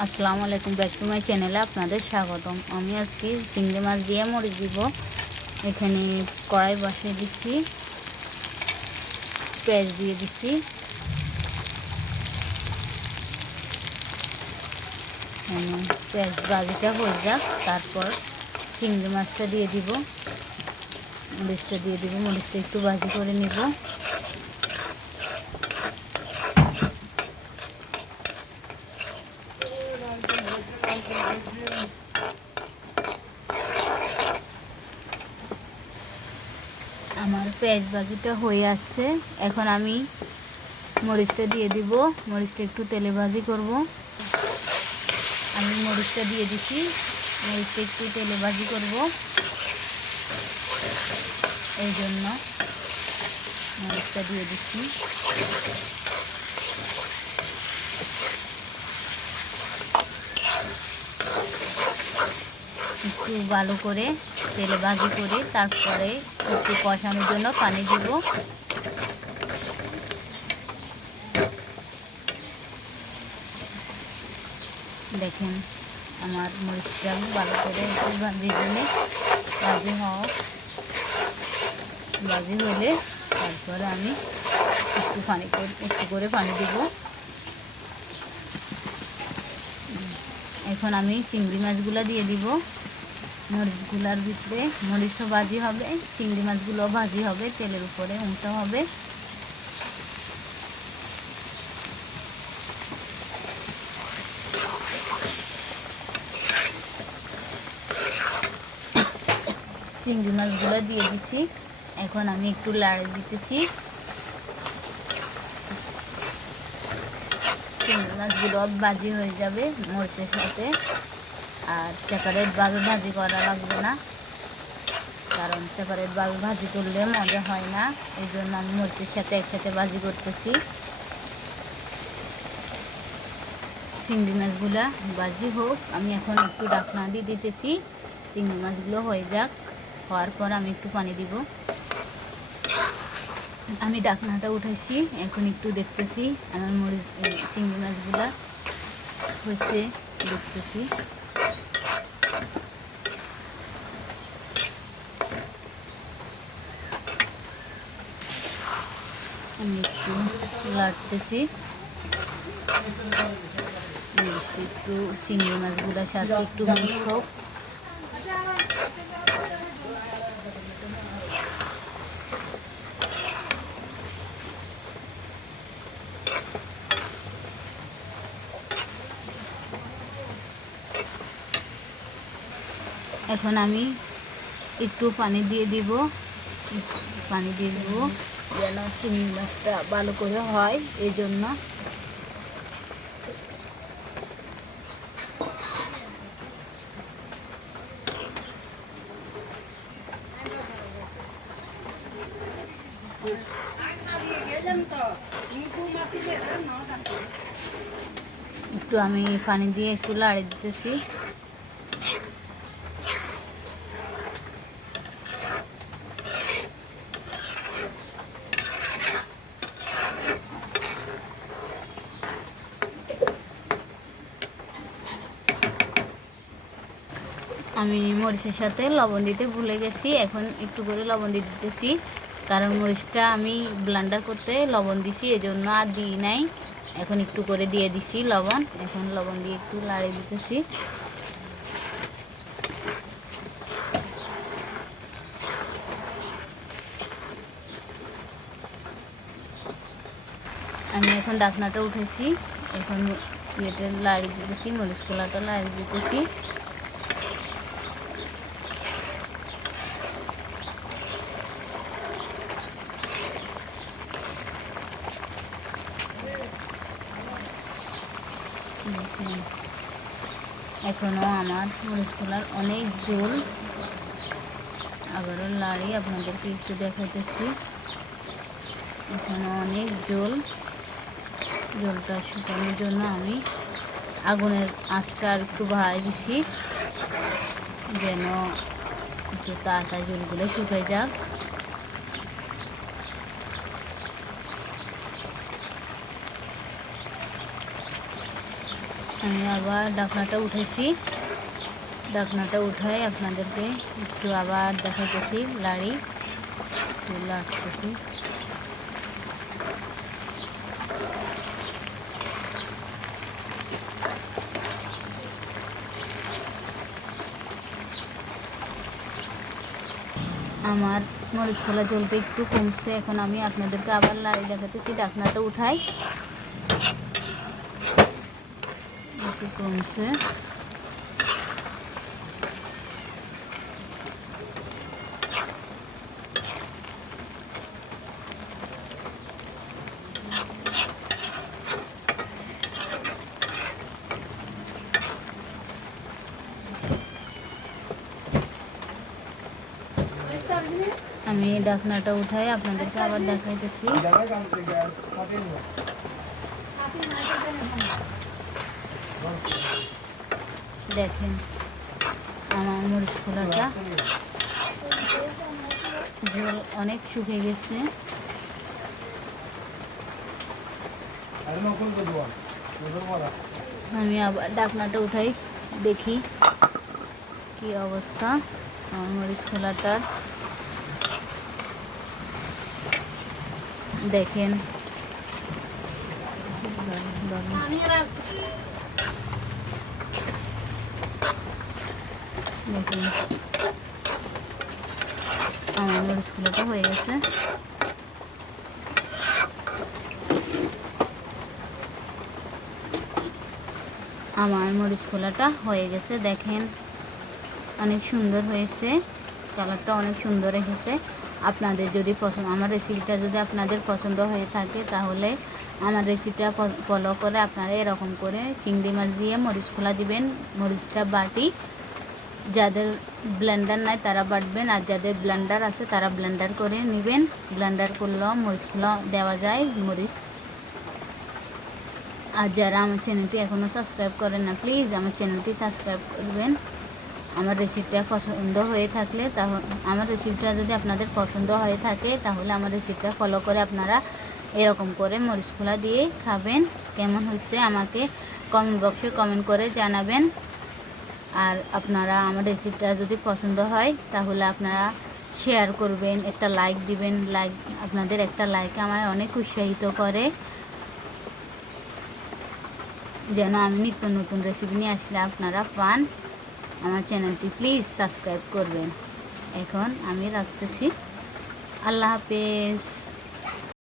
আসসালামু আলাইকুম, back to my চ্যানেলে আপনাদের স্বাগতম। আমি আজকে চিংড়ি মাছ দিয়ে মরিচ দিব। এখানে কড়াই বসিয়ে দিচ্ছি, পেঁয়াজ দিয়ে দিচ্ছি। পেঁয়াজ ভাজিটা হয়ে যাক, তারপর চিংড়ি মাছটা দিয়ে দিব, মরিচটা দিয়ে দিব। মরিচটা একটু ভাজি করে নিব। আমার পেঁয়াজ ভাজিটা হয়ে আসছে। এখন আমি মরিচটা দিয়ে দিব। মরিচটা একটু তেলে ভাজি করব। আমি মরিচটা দিয়ে দিচ্ছি, মরিচটা একটু তেলে ভাজি করব, এই জন্য মরিচটা দিয়ে দিচ্ছি। একটু ভালো করে তেলে ভাজি করে তারপরে একটু কষানোর জন্য পানি দিব। দেখেন আমার মরিচটা ভালো করে একটু ভাজি হলে ভাজি হলে তারপরে আমি একটু করে পানি দিব। এখন আমি চিংড়ি মাছগুলো দিয়ে দিব। মরিচগুলোর ভিতরে মরিচও ভাজি হবে, চিংড়ি মাছগুলোও ভাজি হবে, তেলের উপরে উল্টা হবে। চিংড়ি মাছগুলো দিয়ে দিছি। এখন আমি একটু লাড়ে দিতেছি। চিংড়ি মাছগুলো ভাজি হয়ে যাবে মরিচের সাথে। আর সেপারেটভাবে ভাজি করা লাগবে না, কারণ সেপারেটভাবে ভাজি করলে মজা হয় না। এই জন্য আমি মরিচের সাথে একসাথে ভাজি করতেছি। চিংড়ি মাছগুলো ভাজি হোক, আমি এখন একটু ঢাকনা দিয়ে দিতেছি। চিংড়ি মাছগুলো হয়ে যাক, হওয়ার পর আমি একটু পানি দিব। আমি ঢাকনাটা উঠাইছি, এখন একটু দেখতেছি আমার চিংড়ি মাছগুলো হয়েছে, দেখতেছি। আমি একটু লাড়তেছি, একটু চিংড়ি মাছগুলোর সাথে একটু মিক্স হোক। এখন আমি একটু পানি দিয়ে দিব, যেন চিংড়ি মাছটা ভালো করে হয়, এই জন্য। একটু আমি পানি দিয়ে একটু লাড়ে দিতেছি। আমি মরিচের সাথে লবণ দিতে ভুলে গেছি, এখন একটু করে লবণ দিয়ে দিতেছি, কারণ মরিচটা আমি ব্লেন্ডার করতে লবণ দিছি, এজন্য আর দিই নাই। এখন একটু করে দিয়ে দিছি লবণ। এখন লবণ দিয়ে একটু লাড়ে দিতেছি। আমি এখন ঢাকনাটা উঠেছি, এখন ইয়েটা লাড়ি দিতেছি, মরিচ খোলাটা লাড়ি দিতেছি। এখনও আমার মরিচ খোলার অনেক ঝোল। আবারও লাড়ি আপনাদেরকে একটু দেখাইতেছি। এখনও অনেক ঝোলটা শুকানোর জন্য আমি আগুনের আঁচটা আর একটু বাড়াই দিছি, যেন একটু তাড়াতাড়ি ঝোলগুলো শুকিয়ে যাক। আমি আবার ঢাকনাটা উঠেছি, ঢাকনাটা উঠাই আপনাদেরকে একটু আবার দেখাইতেছি, লাড়ি একটু লাড়তেছি। আমার মরিচ খোলা জ্বলতে একটু কমছে, এখন আমি আপনাদেরকে আবার লাড়ি দেখাতেছি। ঢাকনাটা উঠাই, একটু কমছে। আমি ঢাকনাটা উঠাই আপনাদেরকে আবার দেখাইতেছি। দেখেন আমার মরিচ খোলাটা ঝোল অনেক শুকিয়ে গেছে। আমি আবার ঢাকনাটা উঠাই, দেখি কি অবস্থা আমার মরিচ খোলাটার। দেখেন দেখুন আমার মরিচ খোলাটা হয়ে গেছে। আমার মরিচ খোলাটা হয়ে গেছে, দেখেন অনেক সুন্দর হয়েছে, কালারটা অনেক সুন্দর এসেছে। আপনাদের যদি পছন্দ, আমার রেসিপিটা যদি আপনাদের পছন্দ হয়ে থাকে তাহলে আমার রেসিপিটা ফলো করে আপনারা এরকম করে চিংড়ি মাছ দিয়ে মরিচ খোলা দিবেন। মরিচটা বাটি, যাদের ব্লেন্ডার নাই তারা বাটবেন, আর যাদের ব্লেন্ডার আছে তারা ব্লেন্ডার করে নেবেন। ব্লেন্ডার করলেও মরিচ খোলা দেওয়া যায় মরিচ। আর যারা আমার চ্যানেলটি এখনও সাবস্ক্রাইব করেন না, প্লিজ আমার চ্যানেলটি সাবস্ক্রাইব করবেন। আমার রেসিপিটা পছন্দ হয়ে থাকলে আমার রেসিপিটা যদি আপনাদের পছন্দ হয়ে থাকে তাহলে আমার রেসিপিটা ফলো করে আপনারা এরকম করে মরিচ খোলা দিয়ে খাবেন। কেমন হচ্ছে আমাকে কমেন্ট বক্সে কমেন্ট করে জানাবেন। আর আপনারা আমার রেসিপিটা যদি পছন্দ হয় তাহলে আপনারা শেয়ার করবেন, একটা লাইক দিবেন। লাইক, আপনাদের একটা লাইক আমায় অনেক উৎসাহিত করে, যেন আমি নিত্য নতুন রেসিপি নিয়ে আসলে আপনারা পান। আমার চ্যানেলটি প্লিজ সাবস্ক্রাইব করবেন। এখন আমি রাখতেছি, আল্লাহ হাফেজ।